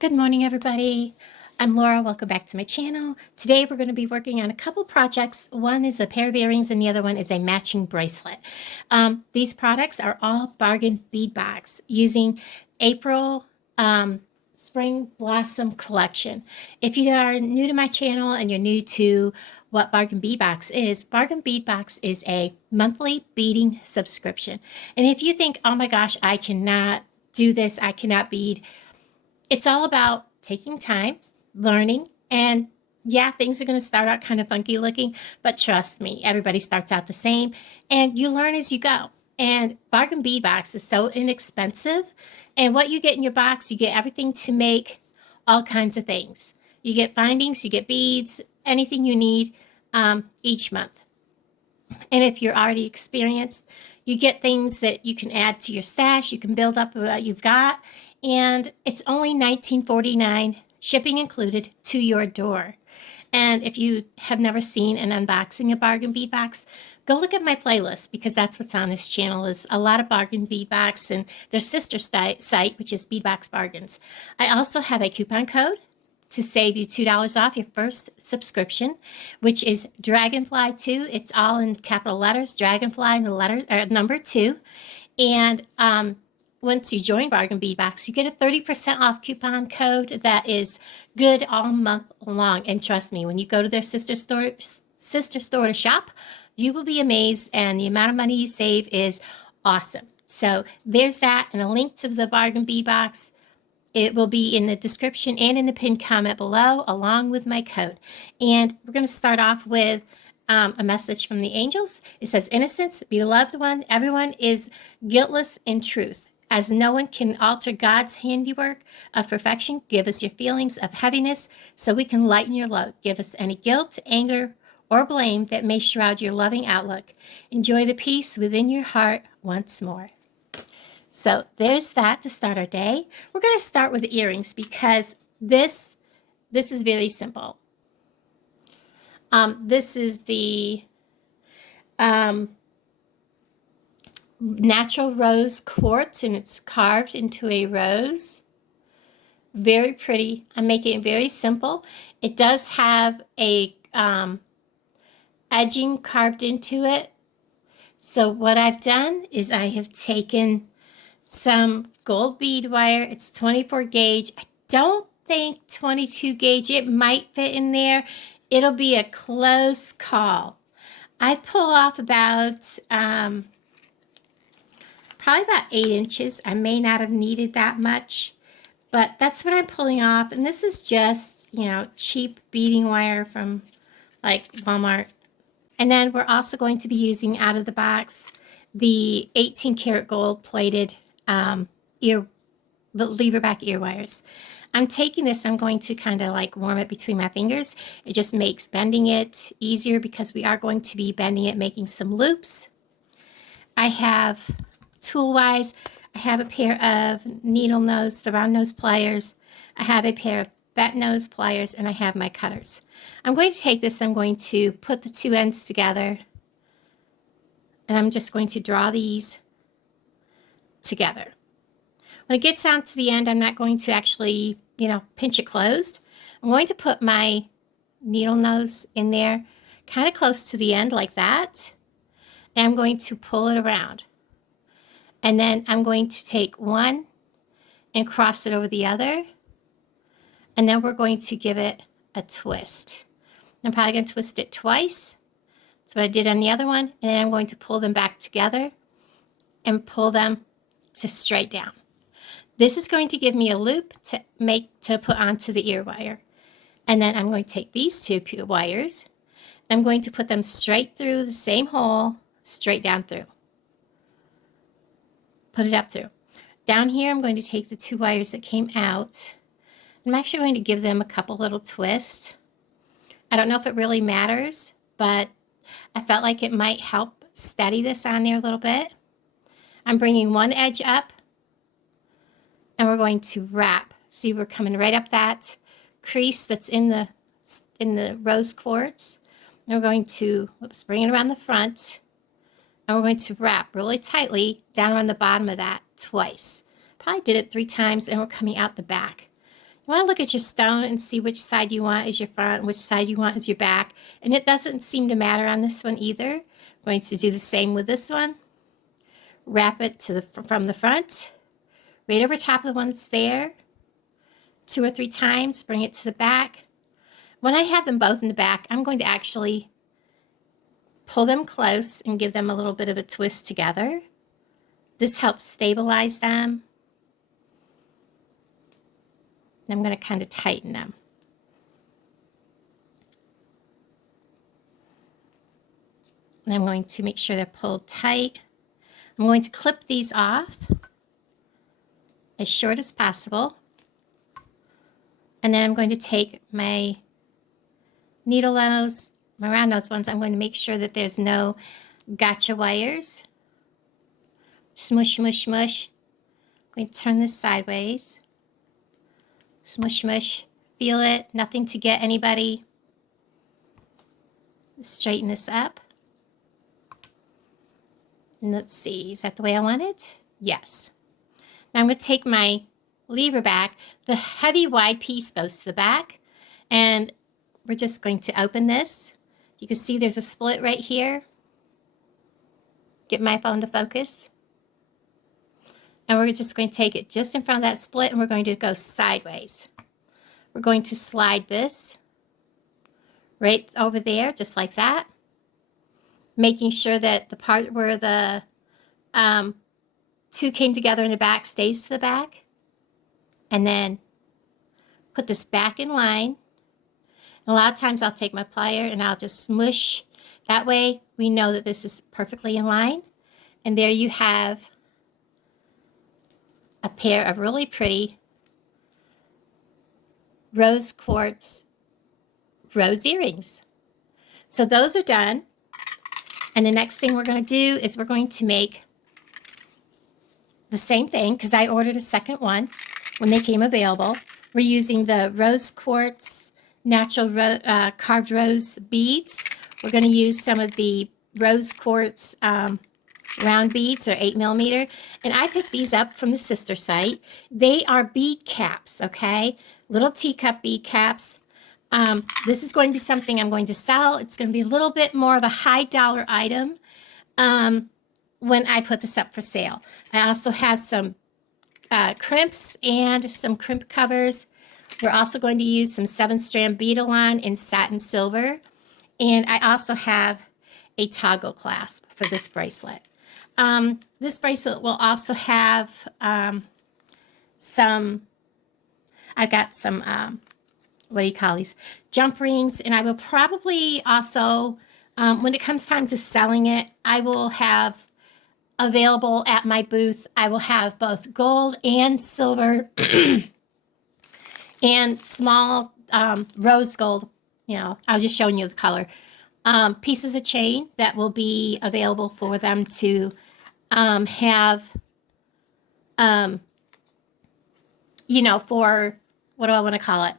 Good morning, everybody. I'm Laura. Welcome back to my channel. Today we're going to be working on a couple projects. One is a pair of earrings and the other one is a matching bracelet. These products are all bargain bead box using April Spring Blossom Collection. If you are new to my channel and you're new to what Bargain Bead Box is a monthly beading subscription. And if you think, oh my gosh, I cannot do this, I cannot bead, it's all about taking time, learning, and yeah, things are going to start out kind of funky looking, but trust me, everybody starts out the same, and you learn as you go. And Bargain Bead Box is so inexpensive, and what you get in your box, you get everything to make all kinds of things. You get bindings, you get beads, anything you need each month. And if you're already experienced, you get things that you can add to your stash, you can build up what you've got, and it's only $19.49, shipping included, to your door. And if you have never seen an unboxing of Bargain Bead Box, go look at my playlist, because that's what's on this channel, is a lot of Bargain Bead Box and their sister site, which is Beadbox Bargains. I also have a coupon code to save you $2 off your first subscription, which is Dragonfly2. It's all in capital letters, Dragonfly and the number 2. And once you join Bargain Bead Box, you get a 30% off coupon code that is good all month long. And trust me, when you go to their sister store to shop, you will be amazed, and the amount of money you save is awesome. So there's that, and a link to the Bargain Bead Box. It will be in the description and in the pinned comment below, along with my code. And we're going to start off with a message from the angels. It says, "Innocence, beloved one, everyone is guiltless in truth. As no one can alter God's handiwork of perfection, give us your feelings of heaviness so we can lighten your load. Give us any guilt, anger, or blame that may shroud your loving outlook. Enjoy the peace within your heart once more." So there's that to start our day. We're going to start with earrings, because this is very simple. This is the natural rose quartz, and it's carved into a rose. Very pretty. I'm making it very simple. It does have a edging carved into it. So what I've done is I have taken some gold bead wire. It's 24 gauge. I don't think 22 gauge. It might fit in there. It'll be a close call. I pull off about probably about 8 inches. I may not have needed that much, but that's what I'm pulling off. And this is just, cheap beading wire from like Walmart. And then we're also going to be using out of the box the 18 karat gold plated the lever back ear wires. I'm taking this, I'm going to kind of like warm it between my fingers. It just makes bending it easier, because we are going to be bending it, making some loops. I have tool-wise, I have a pair of needle nose, the round nose pliers. I have a pair of bent nose pliers, and I have my cutters. I'm going to take this, I'm going to put the two ends together, and I'm just going to draw these together. When it gets down to the end, I'm not going to actually, pinch it closed. I'm going to put my needle nose in there kind of close to the end like that. And I'm going to pull it around. And then I'm going to take one and cross it over the other. And then we're going to give it a twist. I'm probably going to twist it twice. That's what I did on the other one. And then I'm going to pull them back together and pull them to straight down. This is going to give me a loop to put onto the ear wire. And then I'm going to take these two wires. I'm going to put them straight through the same hole, straight down through. Put it up through. Down here, I'm going to take the two wires that came out. I'm actually going to give them a couple little twists. I don't know if it really matters, but I felt like it might help steady this on there a little bit. I'm bringing one edge up, and we're going to wrap. See, we're coming right up that crease that's in the rose quartz. And we're going to, bring it around the front, and we're going to wrap really tightly down around the bottom of that twice. Probably did it 3 times, and we're coming out the back. You want to look at your stone and see which side you want as your front and which side you want as your back. And it doesn't seem to matter on this one either. I'm going to do the same with this one. Wrap it from the front, right over top of the one that's there. 2 or 3 times, bring it to the back. When I have them both in the back, I'm going to actually pull them close and give them a little bit of a twist together. This helps stabilize them. And I'm going to kind of tighten them. And I'm going to make sure they're pulled tight. I'm going to clip these off as short as possible. And then I'm going to take my needle nose, my round nose ones. I'm going to make sure that there's no gotcha wires. Smush, smush, smush. I'm going to turn this sideways. Smush, smush. Feel it. Nothing to get anybody. Straighten this up. And let's see. Is that the way I want it? Yes. Now I'm going to take my lever back. The heavy wide piece goes to the back. And we're just going to open this. You can see there's a split right here. Get my phone to focus. And we're just going to take it just in front of that split and we're going to go sideways. We're going to slide this right over there, just like that. Making sure that the part where the two came together in the back stays to the back. And then put this back in line. And a lot of times I'll take my plier and I'll just smush. That way we know that this is perfectly in line. And there you have a pair of really pretty rose quartz rose earrings. So those are done. And the next thing we're going to do is we're going to make the same thing because I ordered a second one when they came available. We're using the rose quartz natural carved rose beads. We're going to use some of the rose quartz round beads, or 8mm. And I picked these up from the sister site. They are bead caps, okay? Little teacup bead caps. This is going to be something I'm going to sell. It's going to be a little bit more of a high dollar item when I put this up for sale. I also have some crimps and some crimp covers. We're also going to use some 7-strand beadalon in satin silver. And I also have a toggle clasp for this bracelet. This bracelet will also have some, I've got some, what do you call these? Jump rings. And I will probably also, when it comes time to selling it, I will have available at my booth, I will have both gold and silver and small rose gold, you know, I was just showing you the color, pieces of chain that will be available for them to have, you know, for, what do I want to call it?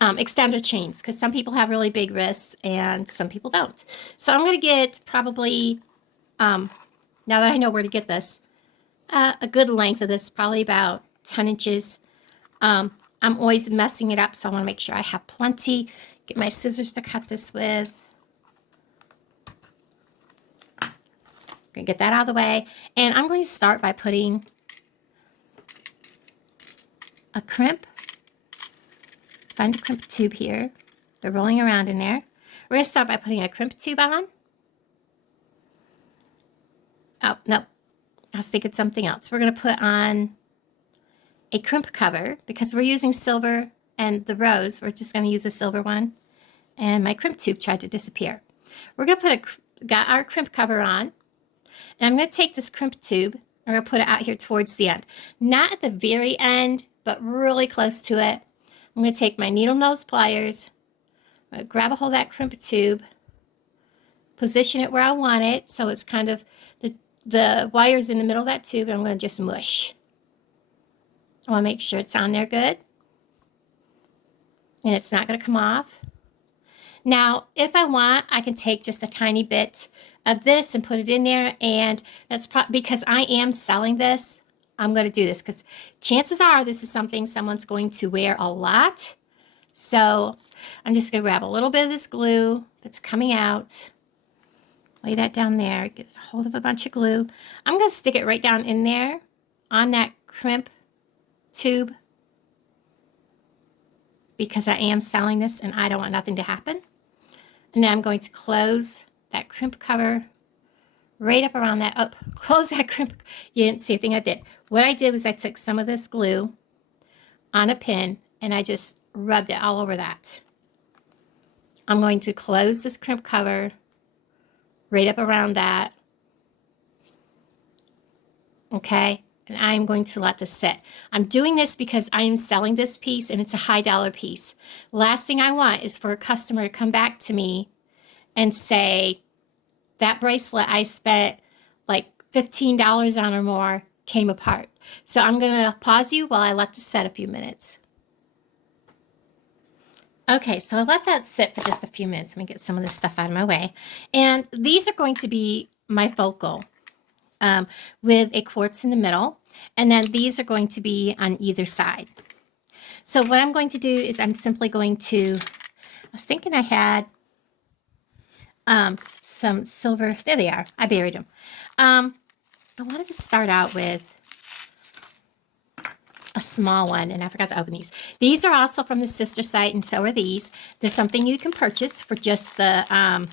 Extender chains, because some people have really big wrists and some people don't. So I'm going to get probably, now that I know where to get this, a good length of this, probably about 10 inches. I'm always messing it up, so I want to make sure I have plenty. Get my scissors to cut this with. Gonna get that out of the way. And I'm going to start by putting a crimp. Find a crimp tube here. They're rolling around in there. We're going to start by putting a crimp tube on. Oh, no. I was thinking something else. We're going to put on a crimp cover because we're using silver and the rose. We're just going to use a silver one. And my crimp tube tried to disappear. We're going to got our crimp cover on. And I'm going to take this crimp tube and we're going to put it out here towards the end. Not at the very end, but really close to it. I'm going to take my needle nose pliers, I'm going to grab a hold of that crimp tube, position it where I want it, so it's kind of the wires in the middle of that tube, and I'm going to just mush. I want to make sure it's on there good, and it's not going to come off. Now, if I want, I can take just a tiny bit of this and put it in there, and that's because I am selling this. I'm going to do this because chances are this is something someone's going to wear a lot. So I'm just going to grab a little bit of this glue that's coming out. Lay that down there. Get a hold of a bunch of glue. I'm going to stick it right down in there on that crimp tube because I am selling this and I don't want nothing to happen. And then I'm going to close that crimp cover right up around that. Oh, close that crimp. You didn't see a thing I did. What I did was I took some of this glue on a pin and I just rubbed it all over that. I'm going to close this crimp cover right up around that. Okay, and I'm going to let this sit. I'm doing this because I am selling this piece and it's a high dollar piece. Last thing I want is for a customer to come back to me and say, that bracelet I spent like $15 on or more came apart. So I'm going to pause you while I let this set a few minutes. Okay, so I let that sit for just a few minutes. Let me get some of this stuff out of my way. And these are going to be my focal with a quartz in the middle. And then these are going to be on either side. So what I'm going to do is I'm simply going to, I was thinking I had some silver, there they are, I buried them. I wanted to start out with a small one, and I forgot to open these. These are also from the sister site, and so are these. There's something you can purchase for just the,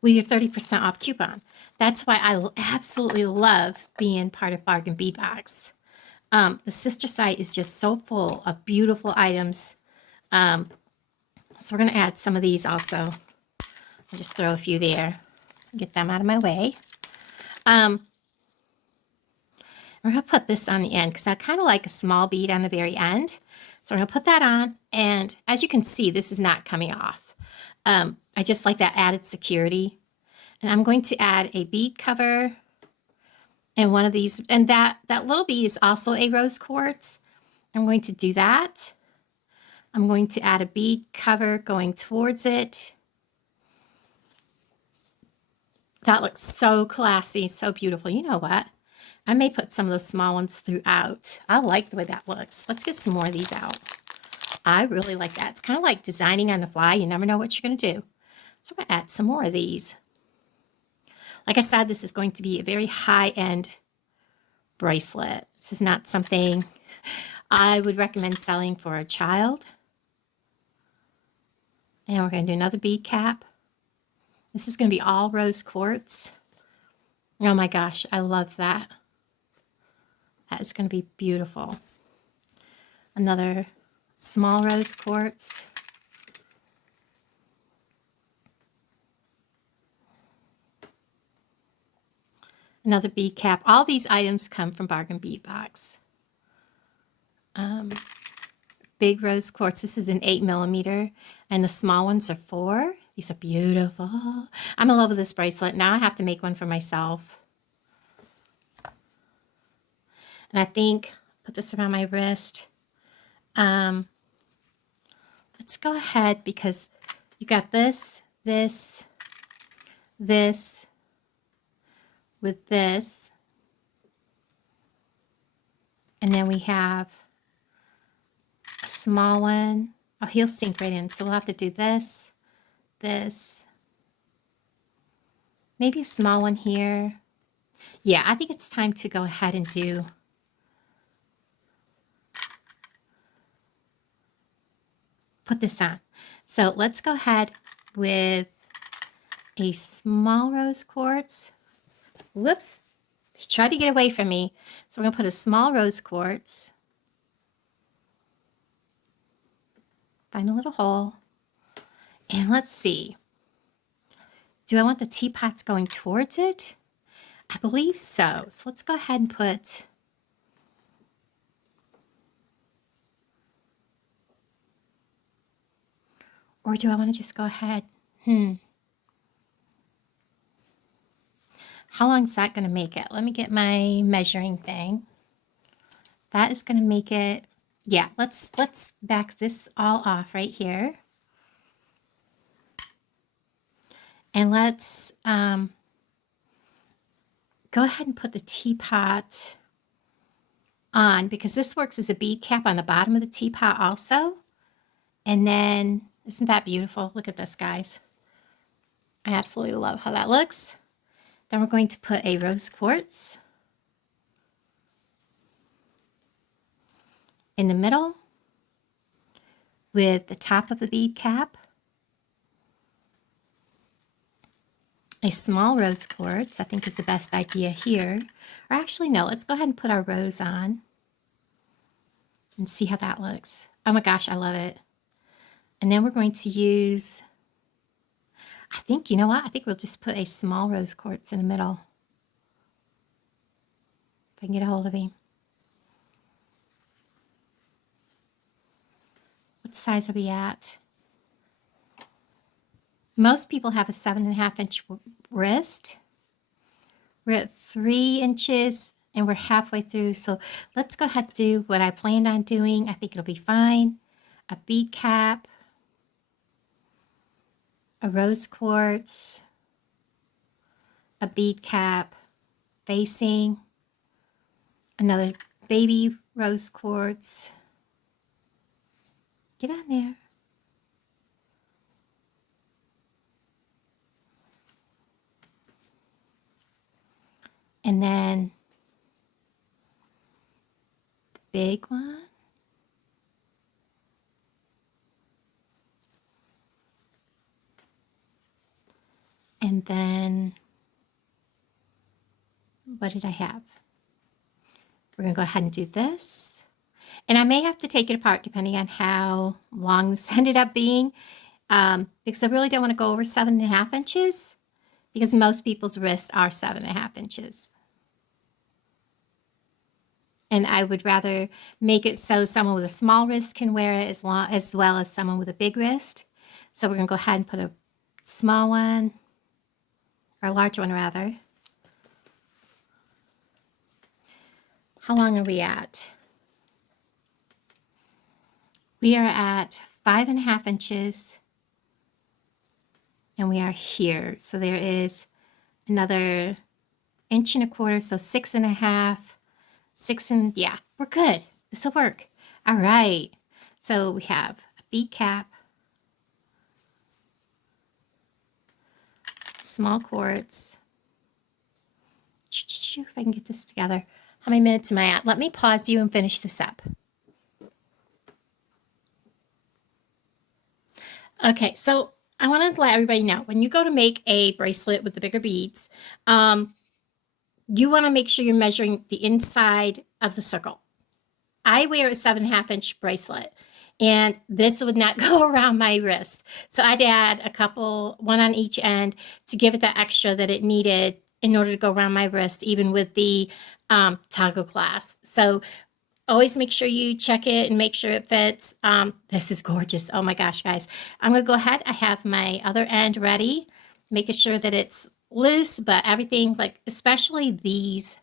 with your 30% off coupon. That's why I absolutely love being part of Bargain P.O Box. The sister site is just so full of beautiful items. So we're going to add some of these also. I'll just throw a few there. Get them out of my way. We're going to put this on the end because I kind of like a small bead on the very end. So we're going to put that on. And as you can see, this is not coming off. I just like that added security. And I'm going to add a bead cover and one of these. And that little bead is also a rose quartz. I'm going to do that. I'm going to add a bead cover going towards it. That looks so classy, so beautiful. You know what? I may put some of those small ones throughout. I like the way that looks. Let's get some more of these out. I really like that. It's kind of like designing on the fly. You never know what you're going to do. So I'm going to add some more of these. Like I said, this is going to be a very high-end bracelet. This is not something I would recommend selling for a child. And we're going to do another bead cap. This is going to be all rose quartz. Oh my gosh, I love that. That is going to be beautiful. Another small rose quartz. Another bead cap. All these items come from Bargain P.O Box. Big rose quartz. This is an 8mm, and the small ones are 4. These are beautiful. I'm in love with this bracelet. Now I have to make one for myself. And I think, put this around my wrist. Let's go ahead because you got this, this, this, with this. And then we have a small one. Oh, he'll sink right in. So we'll have to do this, this. Maybe a small one here. Yeah, I think it's time to go ahead and do put this on. So let's go ahead with a small rose quartz. Whoops, he tried to get away from me. So we're going to put a small rose quartz. Find a little hole. And let's see. Do I want the teapots going towards it? I believe so. So let's go ahead and put or do I want to just go ahead? How long is that going to make it? Let me get my measuring thing. That is going to make it, yeah, let's back this all off right here. And let's go ahead and put the teapot on, because this works as a bead cap on the bottom of the teapot also. And then, isn't that beautiful? Look at this, guys. I absolutely love how that looks. Then we're going to put a rose quartz in the middle with the top of the bead cap. A small rose quartz, I think, is the best idea here. Or actually, no, let's go ahead and put our rose on and see how that looks. Oh my gosh, I love it. And then we're going to use, I think, you know what? I think we'll just put a small rose quartz in the middle. If I can get a hold of him. What size are we at? Most people have a 7.5 inch wrist. We're at 3 inches and we're halfway through. So let's go ahead and do what I planned on doing. I think it'll be fine. A bead cap, a rose quartz, a bead cap facing, another baby rose quartz. Get on there. And then the big one. And then, what did I have? We're going to go ahead and do this. And I may have to take it apart depending on how long this ended up being. Because I really don't want to go over 7.5 inches. Because most people's wrists are 7.5 inches. And I would rather make it so someone with a small wrist can wear it as well as someone with a big wrist. So we're going to go ahead and put a small one, or a large one rather. How long are we at? We are at 5.5 inches. And we are here. So there is another 1.25 inches, so 6.5. Yeah, we're good. This will work. All right. So we have a bead cap, small quartz. If I can get this together. How many minutes am I at? Let me pause you and finish this up. Okay, so I want to let everybody know, when you go to make a bracelet with the bigger beads, you want to make sure you're measuring the inside of the circle. I wear a 7.5 inch bracelet, and this would not go around my wrist. So I'd add a couple, one on each end, to give it the extra that it needed in order to go around my wrist, even with the toggle clasp. So always make sure you check it and make sure it fits. This is gorgeous. Oh my gosh, guys. I'm going to go ahead. I have my other end ready, making sure that it's loose, but everything, like especially these,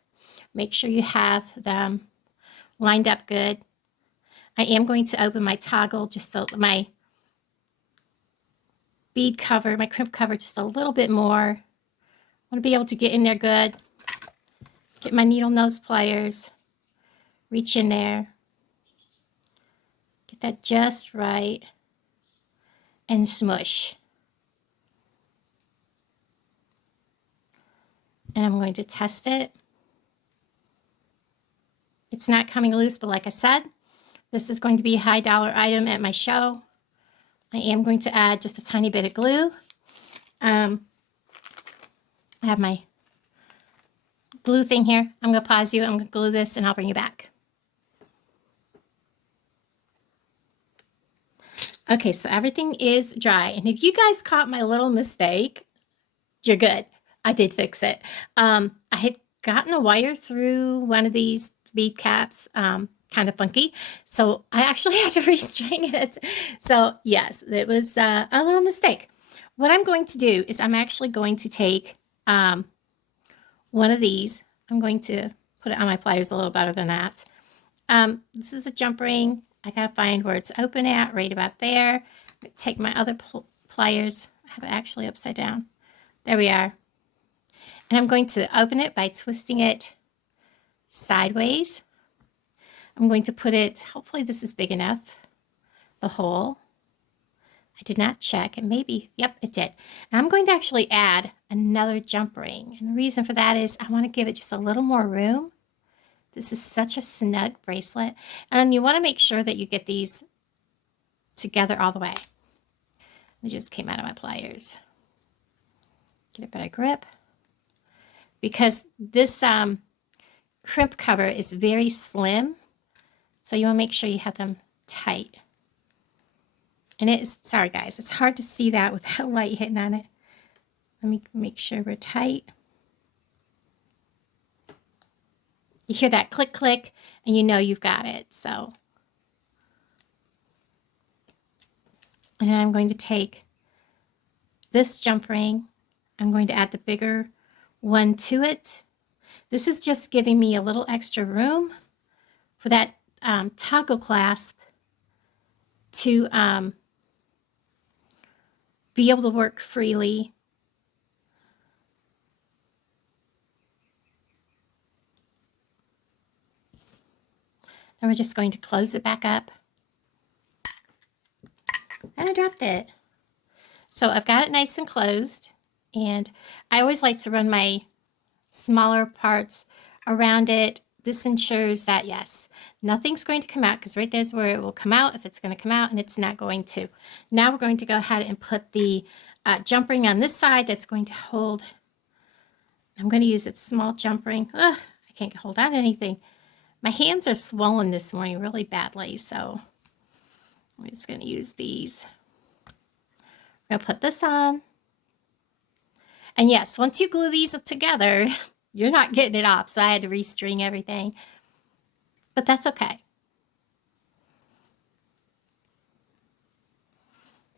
make sure you have them lined up good. I am going to open my toggle, just so my bead cover, my crimp cover, just a little bit more. I want to be able to get in there good. Get my needle nose pliers. Reach in there. Get that just right. And smush. And I'm going to test it. It's not coming loose, but like I said, this is going to be a high dollar item at my show. I am going to add just a tiny bit of glue. I have my glue thing here. I'm going to pause you. I'm going to glue this and I'll bring you back. Okay, so everything is dry. And if you guys caught my little mistake, you're good. I did fix it. I had gotten a wire through one of these bead caps, kind of funky. So I actually had to restring it. So yes, it was a little mistake. What I'm going to do is I'm actually going to take one of these. I'm going to put it on my pliers a little better than that. This is a jump ring. I gotta find where it's open at, right about there. Take my other pliers. I have it actually upside down. There we are. And I'm going to open it by twisting it sideways. I'm going to put it, hopefully this is big enough, the hole. I did not check, and maybe, yep, it did. And I'm going to actually add another jump ring. And the reason for that is I want to give it just a little more room. This is such a snug bracelet. And you want to make sure that you get these together all the way. They just came out of my pliers. Get a better grip. Because this crimp cover is very slim. So you want to make sure you have them tight. And it is, sorry guys, it's hard to see that with that light hitting on it. Let me make sure we're tight. You hear that click, click, and you know you've got it. So, and then I'm going to take this jump ring. I'm going to add the bigger one to it. This is just giving me a little extra room for that toggle clasp to be able to work freely. And we're just going to close it back up. And I dropped it. So I've got it nice and closed. And I always like to run my smaller parts around it. This ensures that, yes, nothing's going to come out, because right there's where it will come out if it's going to come out, and it's not going to. Now we're going to go ahead and put the jump ring on this side that's going to hold. I'm going to use its small jump ring. Ugh, I can't hold on to anything. My hands are swollen this morning really badly, so I'm just going to use these. I'm going to put this on. And yes, once you glue these together, you're not getting it off, so I had to restring everything. But that's okay.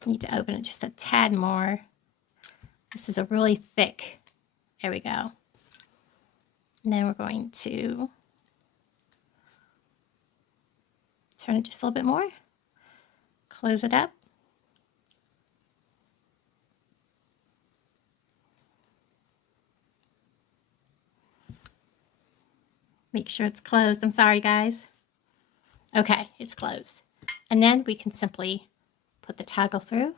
Need to open it just a tad more. This is a really thick. There we go. And then we're going to turn it just a little bit more. Close it up. Make sure it's closed. I'm sorry, guys. Okay, it's closed. And then we can simply put the toggle through.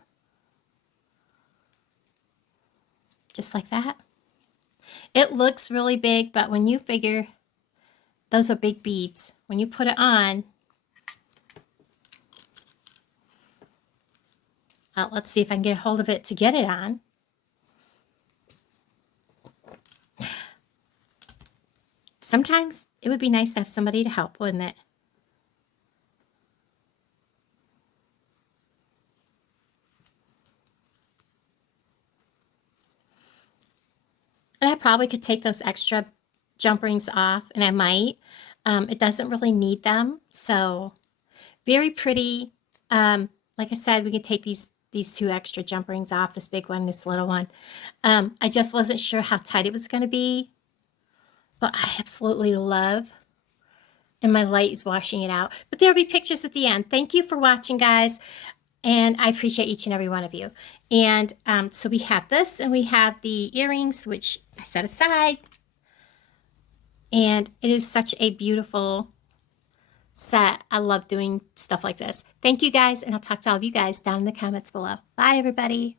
Just like that. It looks really big, but when you figure those are big beads, when you put it on, let's see if I can get a hold of it to get it on. Sometimes it would be nice to have somebody to help, wouldn't it? And I probably could take those extra jump rings off, and I might. It doesn't really need them, so very pretty. Like I said, we could take these two extra jump rings off, this big one, this little one. I just wasn't sure how tight it was going to be, but I absolutely love. And my light is washing it out. But there'll be pictures at the end. Thank you for watching, guys. And I appreciate each and every one of you. And so we have this, and we have the earrings, which I set aside. And it is such a beautiful set. I love doing stuff like this. Thank you, guys. And I'll talk to all of you guys down in the comments below. Bye, everybody.